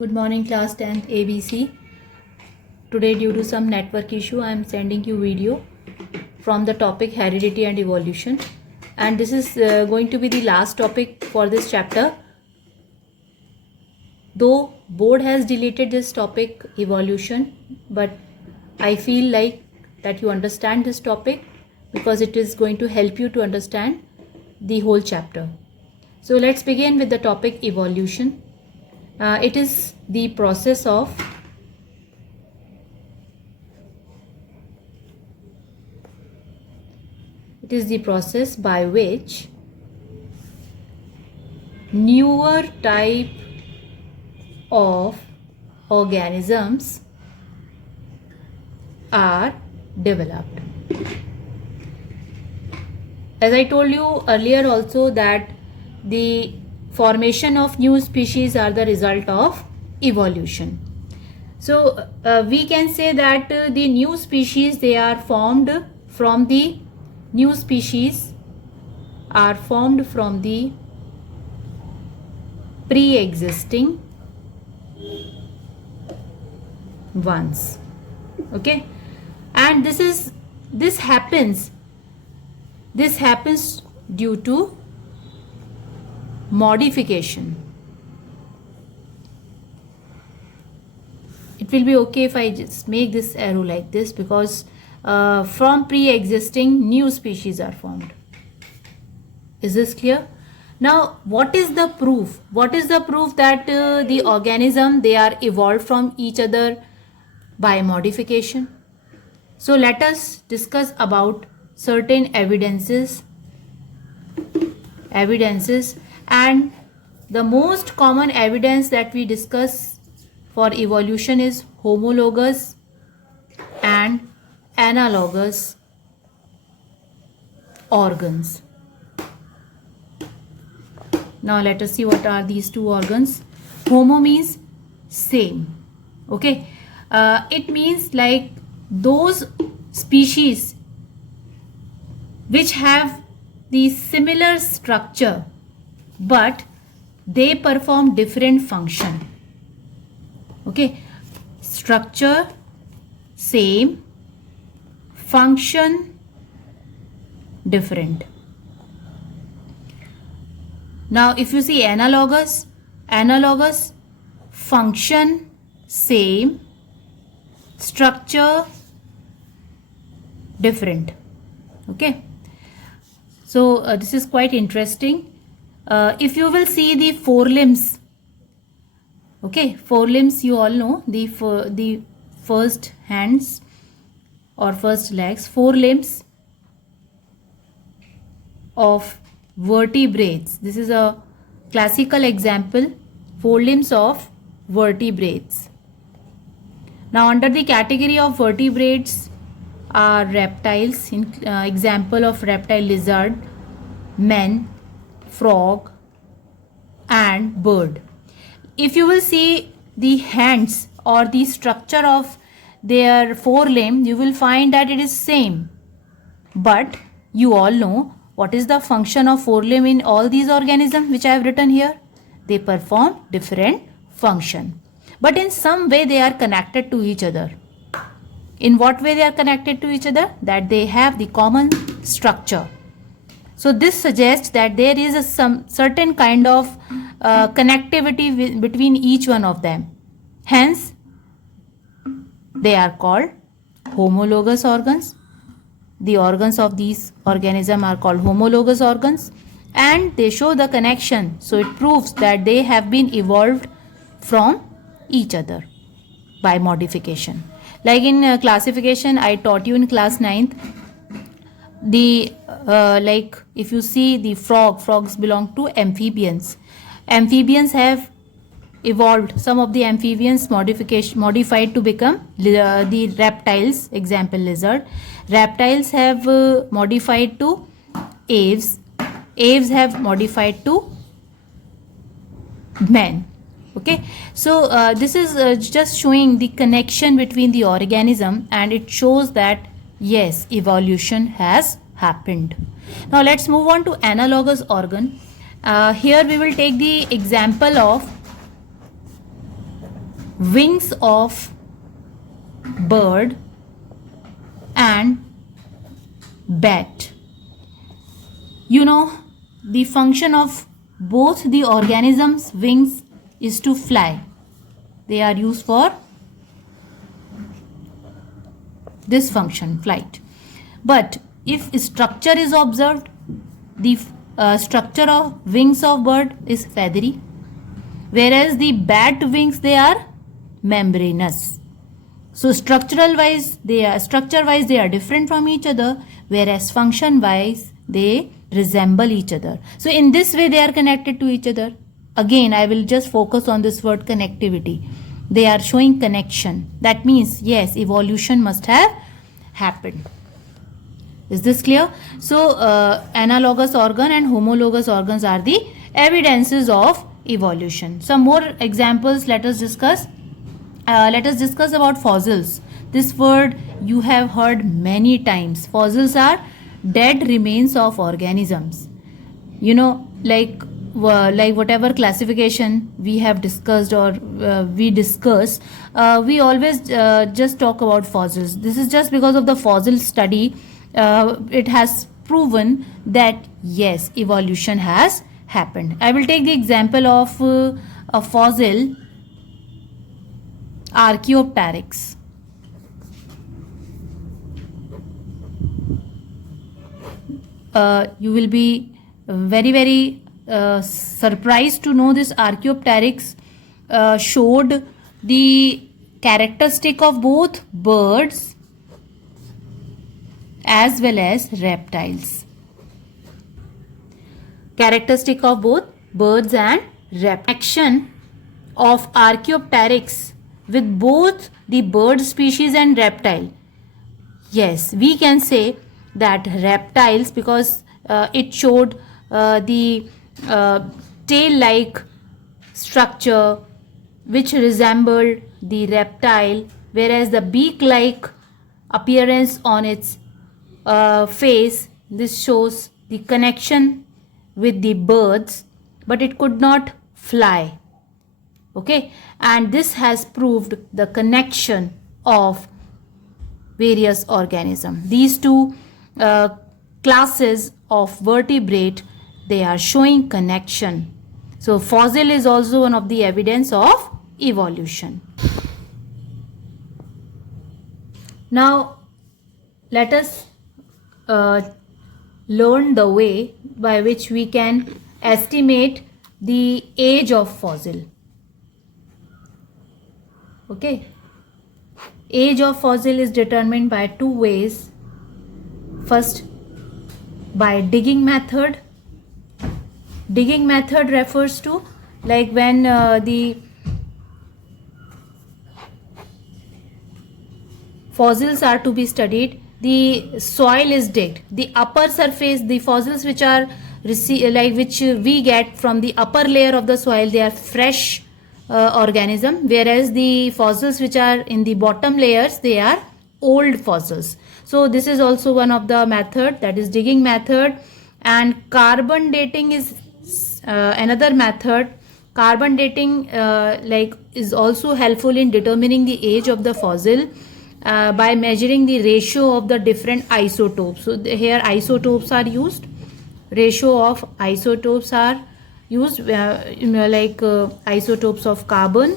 Good morning class 10th ABC. Today due to some network issue I am sending you video from the topic heredity and evolution, and this is going to be the last topic for this chapter. Though board has deleted this topic evolution, but I feel like that you understand this topic because it is going to help you to understand the whole chapter. So let's begin with the topic evolution. It is the process of by which newer type of organisms are developed. As I told you earlier also that the formation of new species are the result of evolution. So we can say that the new species formed from the pre-existing ones. Okay, and this happens due to modification. It will be okay if I just make this arrow like this because from pre-existing new species are formed. Is this clear? Now what is the proof? What is the proof that the organism they are evolved from each other by modification? So let us discuss about certain evidences, and the most common evidence that we discuss for evolution is homologous and analogous organs. Now let us see what are these two organs. Homo means same. Okay, it means like those species which have the similar structure but they perform different function. Okay, structure same, function different. Now if you see analogous, function same, structure different. Okay, so this is quite interesting. If you will see the forelimbs, okay, forelimbs you all know, the first hands or first legs, forelimbs of vertebrates. This is a classical example, forelimbs of vertebrates. Now under the category of vertebrates are reptiles, example of reptile lizard, man, frog and bird. If you will see the hands or the structure of their forelimb, you will find that it is same, but you all know what is the function of forelimb in all these organisms which I have written here. They perform different function, but in some way they are connected to each other. In what way they are connected to each other? That they have the common structure. So this suggests that there is some certain kind of connectivity between each one of them. Hence, they are called homologous organs. The organs of these organisms are called homologous organs, and they show the connection. So it proves that they have been evolved from each other by modification. Like in classification, I taught you in class 9th. The like if you see the frogs belong to amphibians. Amphibians have evolved, some of the amphibians modified to become the reptiles, example lizard. Reptiles have modified to aves have modified to men. Okay, so this is just showing the connection between the organism, and it shows that yes, evolution has happened. Now let's move on to analogous organ. Here we will take the example of wings of bird and bat. You know, the function of both the organisms' wings is to fly. They are used for this function, flight. But if structure is observed, the structure of wings of bird is feathery, whereas the bat wings, they are membranous. So structure wise they are different from each other, whereas function wise they resemble each other. So in this way they are connected to each other. Again, I will just focus on this word connectivity. They are showing connection. That means yes, evolution must have happened. Is this clear? So analogous organ and homologous organs are the evidences of evolution. Some more examples let us discuss. Let us discuss about fossils. This word you have heard many times. Fossils are dead remains of organisms. You know, like whatever classification we have discussed or we discuss, we always just talk about fossils. This is just because of the fossil study. It has proven that yes, evolution has happened. I will take the example of a fossil, Archaeopteryx. You will be very surprised to know this Archaeopteryx showed the characteristic of both birds as well as reptiles. Characteristic of both birds and reptiles. Action of Archaeopteryx with both the bird species and reptile. Yes, we can say that reptiles, because it showed the tail-like structure which resembled the reptile, whereas the beak-like appearance on its face, this shows the connection with the birds, but it could not fly. Okay, and this has proved the connection of various organisms. These two classes of vertebrate, they are showing connection. So fossil is also one of the evidence of evolution. Now let us learn the way by which we can estimate the age of fossil. Okay, age of fossil is determined by two ways. First, by digging method. Digging method refers to like when the fossils are to be studied, the soil is digged. The upper surface, the fossils which are which we get from the upper layer of the soil, they are fresh organism, whereas the fossils which are in the bottom layers, they are old fossils. So this is also one of the method, that is digging method. And carbon dating is another method. Carbon dating is also helpful in determining the age of the fossil by measuring the ratio of the different isotopes. So here isotopes are used. Ratio of isotopes are used, isotopes of carbon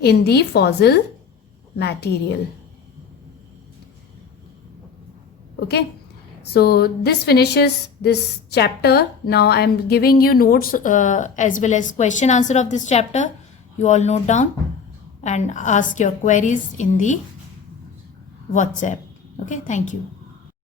in the fossil material. Okay, so this finishes this chapter. Now I am giving you notes as well as question answer of this chapter. You all note down and ask your queries in the WhatsApp. Okay, thank you.